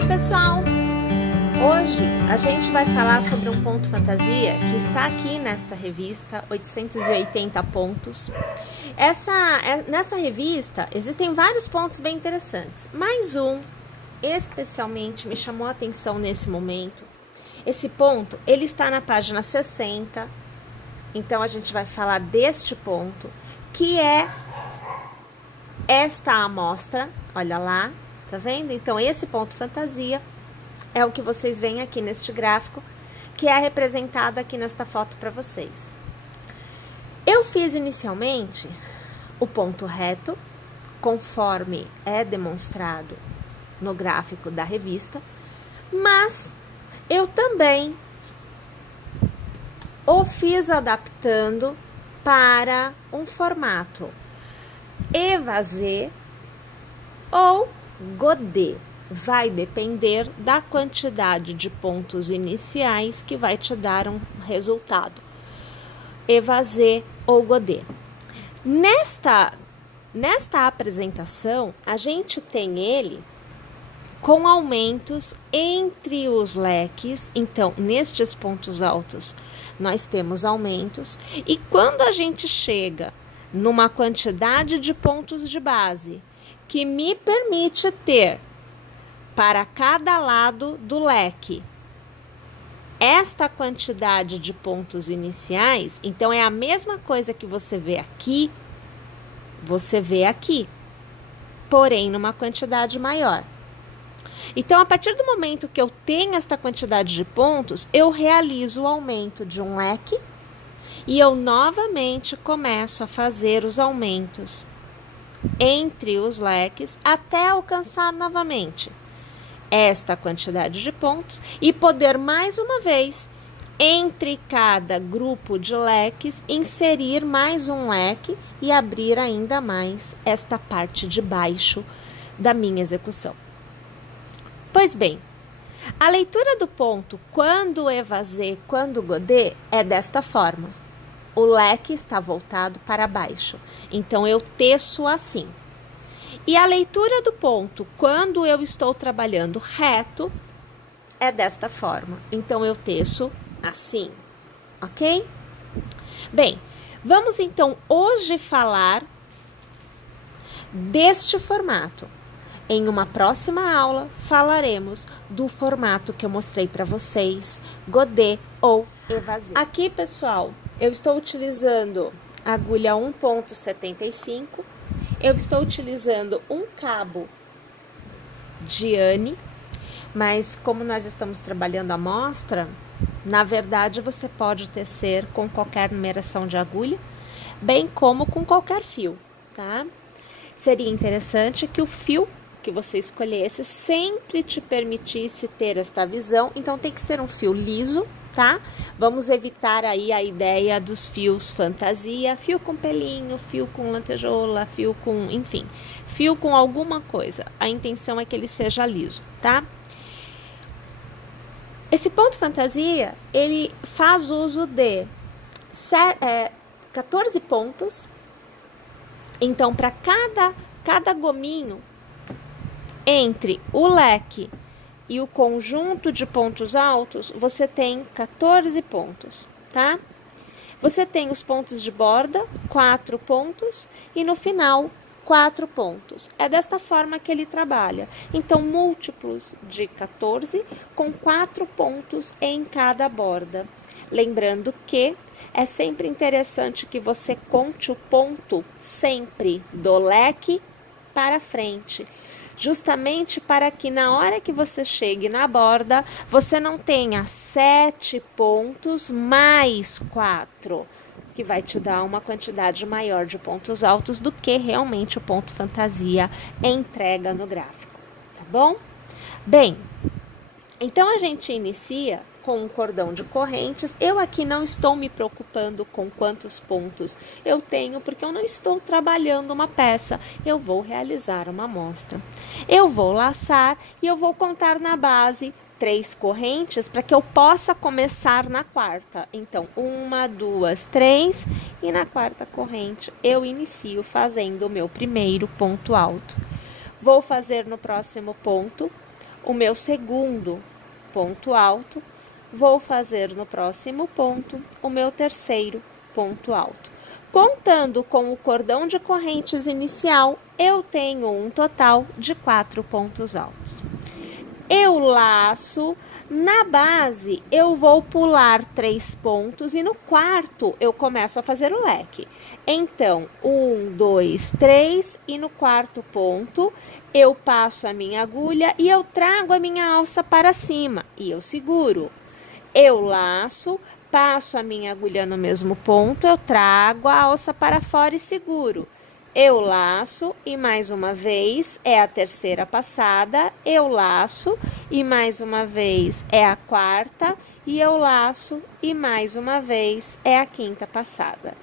Oi, pessoal! Hoje a gente vai falar sobre um ponto fantasia que está aqui nesta revista, 880 pontos. Nessa revista existem vários pontos bem interessantes, mas um especialmente me chamou a atenção nesse momento. Esse ponto, ele está na página 60, então a gente vai falar deste ponto, que é esta amostra, olha lá, tá vendo? Então esse ponto fantasia é o que vocês veem aqui neste gráfico, que é representado aqui nesta foto para vocês. Eu fiz inicialmente o ponto reto, conforme é demonstrado no gráfico da revista, mas eu também o fiz adaptando para um formato évasé ou godê. Vai depender da quantidade de pontos iniciais que vai te dar um resultado. Évasé ou godê. Nesta apresentação, a gente tem ele com aumentos entre os leques. Então, nestes pontos altos, nós temos aumentos. E quando a gente chega numa quantidade de pontos de base que me permite ter para cada lado do leque esta quantidade de pontos iniciais, então é a mesma coisa que você vê aqui, porém numa quantidade maior. Então, a partir do momento que eu tenho esta quantidade de pontos, eu realizo o aumento de um leque e eu novamente começo a fazer os aumentos entre os leques até alcançar novamente esta quantidade de pontos e poder mais uma vez, entre cada grupo de leques, inserir mais um leque e abrir ainda mais esta parte de baixo da minha execução. Pois bem, a leitura do ponto quando évasé, quando godê é desta forma. O leque está voltado para baixo, então eu teço assim. E a leitura do ponto quando eu estou trabalhando reto é desta forma, então eu teço assim, ok? Bem, vamos então hoje falar deste formato. Em uma próxima aula, falaremos do formato que eu mostrei para vocês, godê ou évasé. Aqui, pessoal, eu estou utilizando a agulha 1,75. Eu estou utilizando um cabo de Anne, mas como nós estamos trabalhando a amostra, na verdade você pode tecer com qualquer numeração de agulha, bem como com qualquer fio, tá? Seria interessante que o fio que você escolhesse sempre te permitisse ter esta visão, então tem que ser um fio liso, tá? Vamos evitar aí a ideia dos fios fantasia, fio com pelinho, fio com lantejola, fio com, enfim, fio com alguma coisa. A intenção é que ele seja liso, tá? Esse ponto fantasia, ele faz uso de 14 pontos. Então, para cada gominho entre o leque e o conjunto de pontos altos, você tem 14 pontos, tá? Você tem os pontos de borda, 4 pontos, e no final, 4 pontos. É desta forma que ele trabalha. Então, múltiplos de 14 com 4 pontos em cada borda. Lembrando que é sempre interessante que você conte o ponto sempre do leque para frente, justamente para que na hora que você chegue na borda, você não tenha 7 pontos mais 4, que vai te dar uma quantidade maior de pontos altos do que realmente o ponto fantasia entrega no gráfico, tá bom? Bem, então a gente inicia com um cordão de correntes. Eu aqui não estou me preocupando com quantos pontos eu tenho, porque eu não estou trabalhando uma peça, eu vou realizar uma amostra. Eu vou laçar e eu vou contar na base 3 correntes para que eu possa começar na quarta. Então, 1, 2, 3 e na quarta corrente eu inicio fazendo o meu primeiro ponto alto. Vou fazer no próximo ponto o meu segundo ponto alto, vou fazer no próximo ponto o meu terceiro ponto alto. Contando com o cordão de correntes inicial, eu tenho um total de 4 pontos altos. Eu laço, na base eu vou pular 3 pontos e no quarto eu começo a fazer o leque. Então, 1, 2, 3 e no quarto ponto eu passo a minha agulha e eu trago a minha alça para cima e eu seguro. Eu laço, passo a minha agulha no mesmo ponto, eu trago a alça para fora e seguro. Eu laço e mais uma vez é a terceira passada, eu laço e mais uma vez é a quarta e eu laço e mais uma vez é a quinta passada.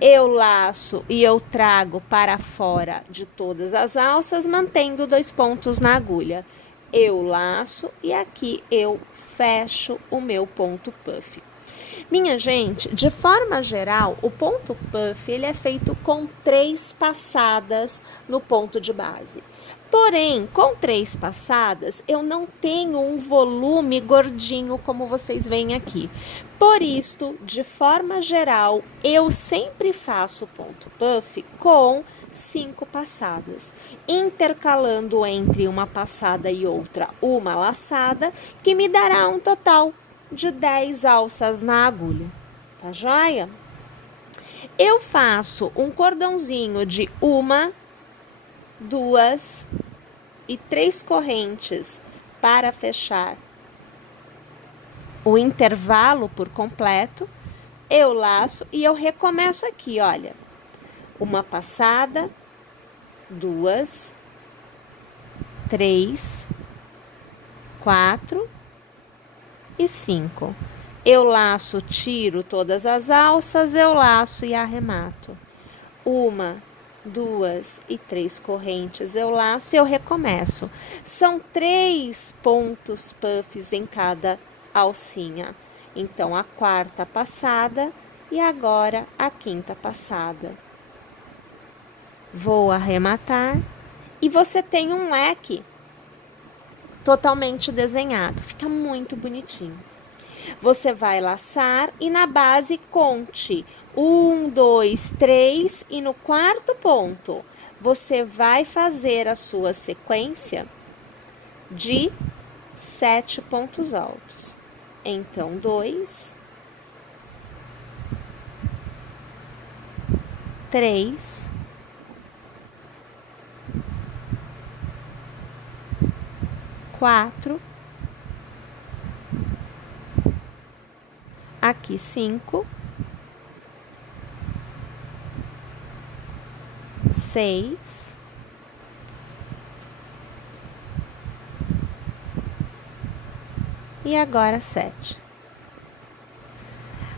Eu laço e eu trago para fora de todas as alças, mantendo 2 pontos na agulha. Eu laço e aqui eu fecho o meu ponto puff. Minha gente, de forma geral, o ponto puff ele é feito com 3 passadas no ponto de base. Porém, com 3 passadas, eu não tenho um volume gordinho como vocês veem aqui. Por isso, de forma geral, eu sempre faço ponto puff com 5 passadas, intercalando entre uma passada e outra uma laçada, que me dará um total de 10 alças na agulha, tá joia? Eu faço um cordãozinho de 1, 2 e 3 correntes para fechar o intervalo por completo. Eu laço e eu recomeço aqui, olha. Uma passada, 2, 3, 4 e 5. Eu laço, tiro todas as alças, eu laço e arremato. 1, 2 e 3 correntes, eu laço e eu recomeço. São 3 pontos puffs em cada alcinha. Então, a quarta passada e agora a quinta passada. Vou arrematar e você tem um leque totalmente desenhado. Fica muito bonitinho. Você vai laçar e na base conte 1, 2, 3 e no quarto ponto você vai fazer a sua sequência de 7 pontos altos. Então, 2, 3, 4, aqui 5, 6, e agora 7.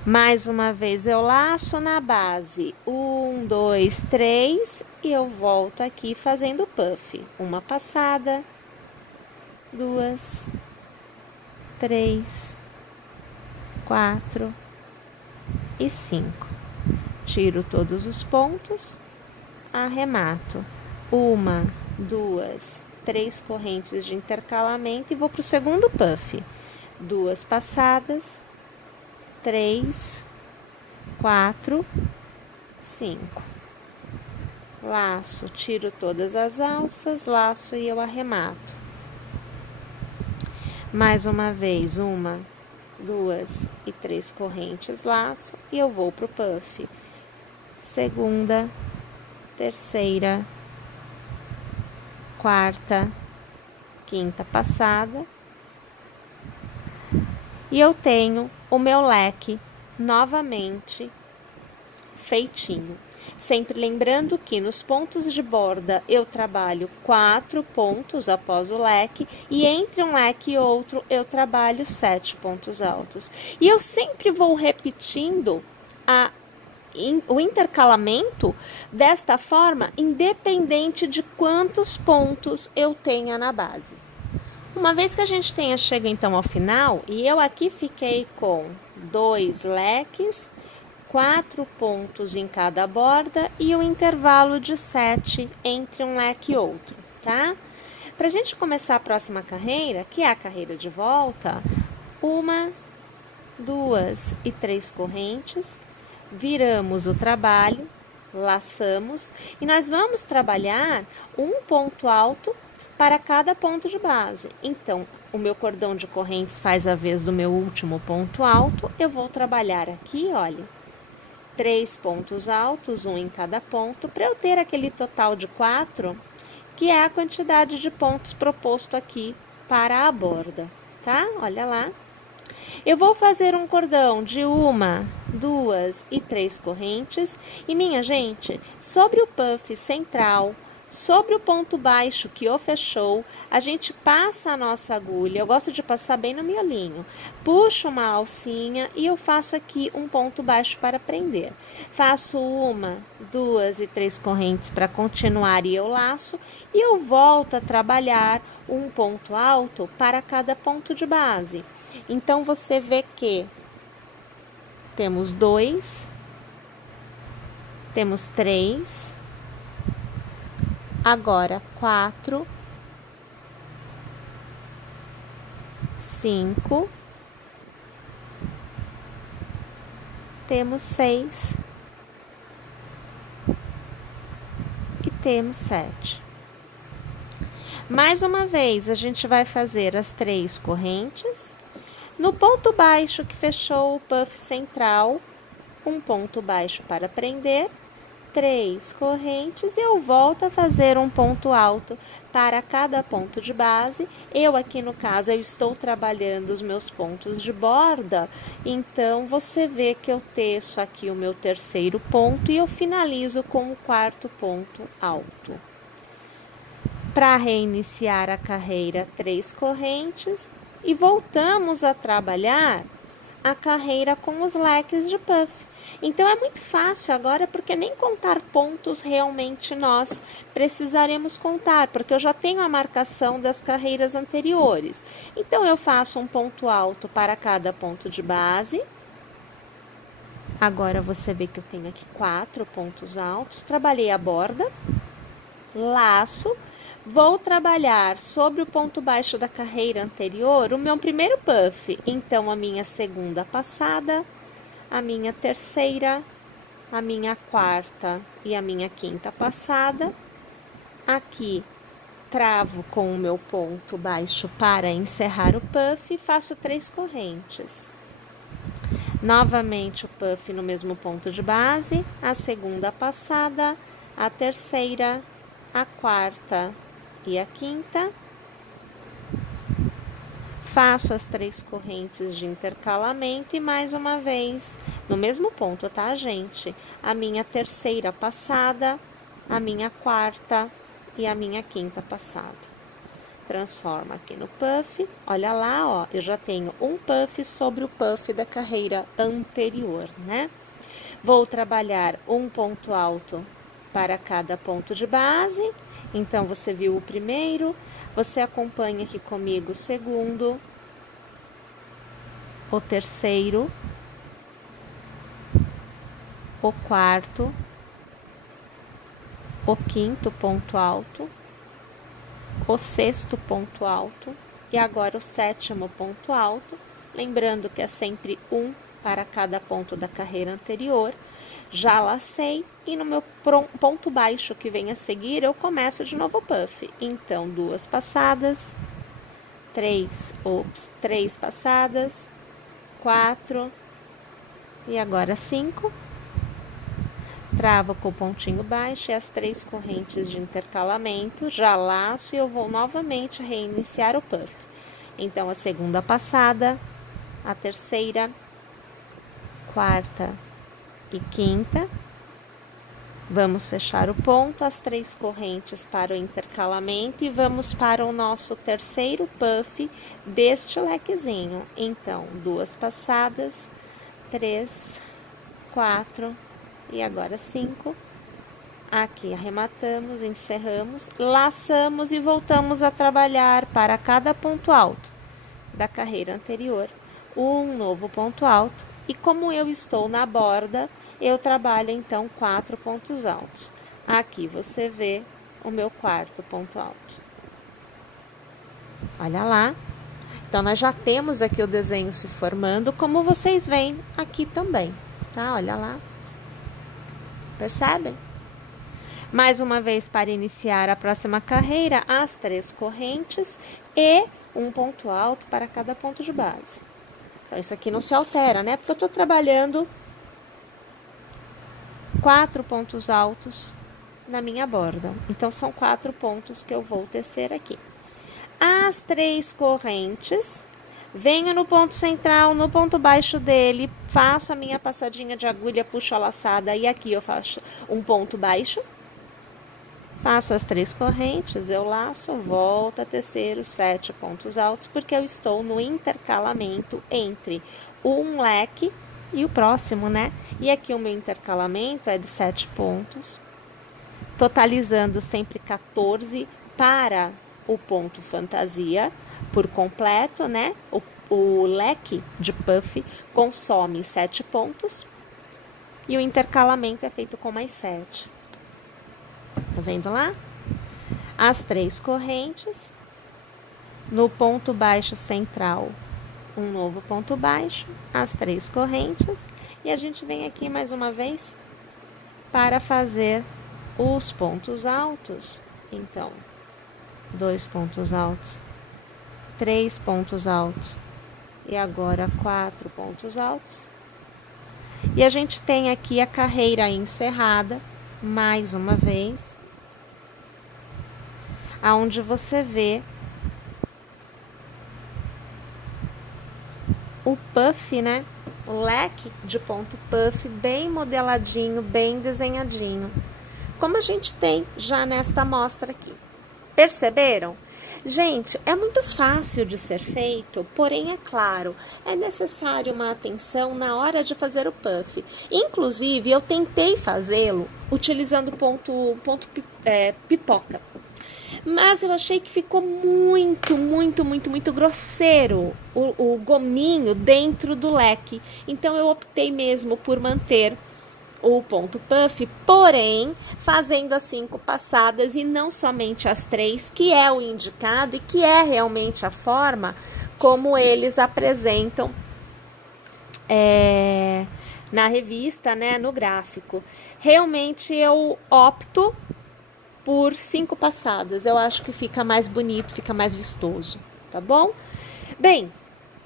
Mais uma vez eu laço na base 1, 2, 3 e eu volto aqui fazendo puff. Uma passada, 2, 3, 4 e 5. Tiro todos os pontos, arremato. 1, 2, 3 correntes de intercalamento e vou para o segundo puff. 2 passadas, 3, 4, 5. Laço, tiro todas as alças, laço e eu arremato. Mais uma vez, 1, 2 e 3 correntes, laço e eu vou pro puff. Segunda, terceira, quarta, quinta passada. E eu tenho o meu leque novamente feitinho. Sempre lembrando que nos pontos de borda eu trabalho 4 pontos após o leque e entre um leque e outro eu trabalho 7 pontos altos. E eu sempre vou repetindo o intercalamento desta forma, independente de quantos pontos eu tenha na base. Uma vez que a gente chega então ao final, e eu aqui fiquei com 2 leques, 4 pontos em cada borda e um intervalo de 7 entre um leque e outro, tá? Para a gente começar a próxima carreira, que é a carreira de volta, 1, 2 e 3 correntes, viramos o trabalho, laçamos e nós vamos trabalhar um ponto alto para cada ponto de base. Então, o meu cordão de correntes faz a vez do meu último ponto alto, eu vou trabalhar aqui, olha, 3 pontos altos, um em cada ponto, para eu ter aquele total de 4, que é a quantidade de pontos proposto aqui para a borda, tá? Olha lá. Eu vou fazer um cordão de 1, 2 e 3 correntes e, minha gente, sobre o puff central, sobre o ponto baixo que o fechou, a gente passa a nossa agulha, eu gosto de passar bem no miolinho, puxo uma alcinha e eu faço aqui um ponto baixo para prender. Faço 1, 2 e 3 correntes para continuar e eu laço e eu volto a trabalhar um ponto alto para cada ponto de base. Então, você vê que temos 2, temos 3, agora 4, 5, temos 6 e temos 7. Mais uma vez, a gente vai fazer as 3 correntes. No ponto baixo que fechou o puff central, um ponto baixo para prender, 3 correntes, eu volto a fazer um ponto alto para cada ponto de base. Eu aqui no caso, eu estou trabalhando os meus pontos de borda, então você vê que eu teço aqui o meu terceiro ponto e eu finalizo com o quarto ponto alto. Para reiniciar a carreira, 3 correntes e voltamos a trabalhar a carreira com os leques de puff. Então, é muito fácil agora, porque nem contar pontos realmente nós precisaremos contar, porque eu já tenho a marcação das carreiras anteriores. Então, eu faço um ponto alto para cada ponto de base. Agora, você vê que eu tenho aqui 4 pontos altos. Trabalhei a borda, laço. Vou trabalhar sobre o ponto baixo da carreira anterior o meu primeiro puff. Então, a minha segunda passada, a minha terceira, a minha quarta e a minha quinta passada. Aqui, travo com o meu ponto baixo para encerrar o puff e faço 3 correntes. Novamente o puff no mesmo ponto de base, a segunda passada, a terceira, a quarta e a quinta, faço as 3 correntes de intercalamento e mais uma vez, no mesmo ponto, tá, gente? A minha terceira passada, a minha quarta e a minha quinta passada. Transformo aqui no puff, olha lá, ó, eu já tenho um puff sobre o puff da carreira anterior, né? Vou trabalhar um ponto alto para cada ponto de base. Então, você viu o primeiro, você acompanha aqui comigo o segundo, o terceiro, o quarto, o quinto ponto alto, o sexto ponto alto e agora o sétimo ponto alto. Lembrando que é sempre um para cada ponto da carreira anterior. Já lacei e no meu ponto baixo que vem a seguir, eu começo de novo o puff. Então, 2 passadas, 3 passadas, 4 e agora 5. Travo com o pontinho baixo e as 3 correntes de intercalamento, já laço e eu vou novamente reiniciar o puff. Então, a segunda passada, a terceira, quarta e quinta, vamos fechar o ponto, as 3 correntes para o intercalamento e vamos para o nosso terceiro puff deste lequezinho. Então, 2 passadas, 3, 4 e agora 5. Aqui arrematamos, encerramos, laçamos e voltamos a trabalhar para cada ponto alto da carreira anterior um novo ponto alto. E como eu estou na borda, eu trabalho então 4 pontos altos. Aqui você vê o meu quarto ponto alto. Olha lá. Então, nós já temos aqui o desenho se formando, como vocês veem aqui também, tá? Olha lá. Percebem? Mais uma vez, para iniciar a próxima carreira, as 3 correntes e um ponto alto para cada ponto de base. Então, isso aqui não se altera, né? Porque eu estou trabalhando 4 pontos altos na minha borda. Então, são 4 pontos que eu vou tecer aqui. As 3 correntes, venho no ponto central, no ponto baixo dele, faço a minha passadinha de agulha, puxo a laçada e aqui eu faço um ponto baixo. Faço as 3 correntes, eu laço, volto a tecer os 7 pontos altos, porque eu estou no intercalamento entre um leque e o próximo, né? E aqui o meu intercalamento é de 7 pontos, totalizando sempre 14 para o ponto fantasia por completo, né? O leque de puff consome 7 pontos e o intercalamento é feito com mais 7. Tá vendo lá? As 3 correntes, no ponto baixo central, um novo ponto baixo, as 3 correntes, e a gente vem aqui mais uma vez para fazer os pontos altos. Então, 2 pontos altos, 3 pontos altos e agora 4 pontos altos. E a gente tem aqui a carreira encerrada, mais uma vez, aonde você vê o puff, né? O leque de ponto puff bem modeladinho, bem desenhadinho, como a gente tem já nesta amostra aqui. Perceberam? Gente, é muito fácil de ser feito, porém, é claro, é necessário uma atenção na hora de fazer o puff. Inclusive, eu tentei fazê-lo utilizando ponto pipoca, mas eu achei que ficou muito grosseiro o gominho dentro do leque. Então, eu optei mesmo por manter o ponto puff, porém, fazendo as 5 passadas e não somente as 3, que é o indicado e que é realmente a forma como eles apresentam na revista, né, no gráfico. Realmente eu opto por 5 passadas, eu acho que fica mais bonito, fica mais vistoso, tá bom? Bem,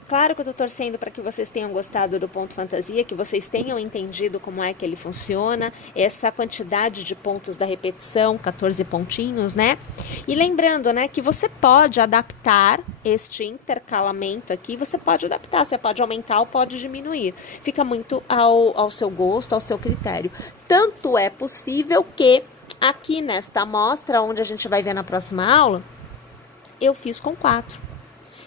claro que eu tô torcendo para que vocês tenham gostado do ponto fantasia, que vocês tenham entendido como é que ele funciona, essa quantidade de pontos da repetição, 14 pontinhos, né? E lembrando, né, que você pode adaptar este intercalamento aqui, você pode adaptar, você pode aumentar ou pode diminuir. Fica muito ao seu gosto, ao seu critério. Tanto é possível que aqui nesta amostra, onde a gente vai ver na próxima aula, eu fiz com 4.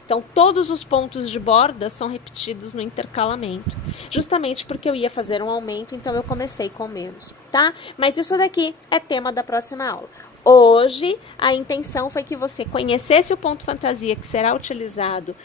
Então, todos os pontos de borda são repetidos no intercalamento, justamente porque eu ia fazer um aumento, então eu comecei com menos, tá? Mas isso daqui é tema da próxima aula. Hoje, a intenção foi que você conhecesse o ponto fantasia que será utilizado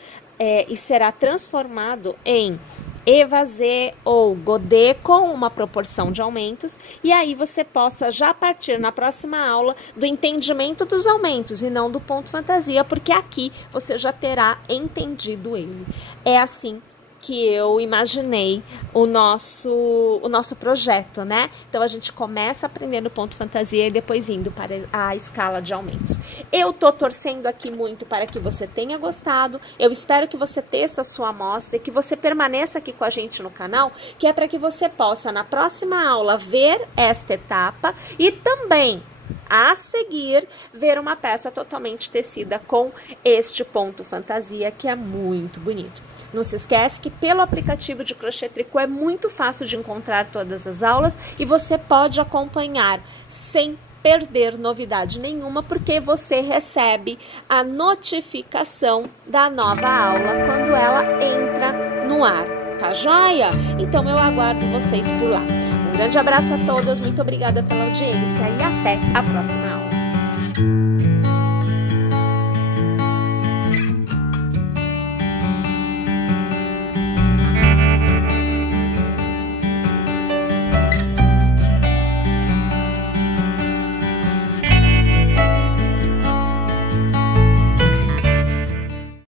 e será transformado em evasê ou godê com uma proporção de aumentos, e aí você possa já partir na próxima aula do entendimento dos aumentos e não do ponto fantasia, porque aqui você já terá entendido ele. É assim que eu imaginei o nosso projeto, né? Então, a gente começa aprendendo ponto fantasia e depois indo para a escala de aumentos. Eu tô torcendo aqui muito para que você tenha gostado. Eu espero que você teça a sua amostra e que você permaneça aqui com a gente no canal, que é para que você possa, na próxima aula, ver esta etapa e também, a seguir, ver uma peça totalmente tecida com este ponto fantasia, que é muito bonito. Não se esquece que pelo aplicativo de crochê tricô é muito fácil de encontrar todas as aulas e você pode acompanhar sem perder novidade nenhuma, porque você recebe a notificação da nova aula quando ela entra no ar, tá joia? Então eu aguardo vocês por lá. Um grande abraço a todas, muito obrigada pela audiência e até a próxima aula.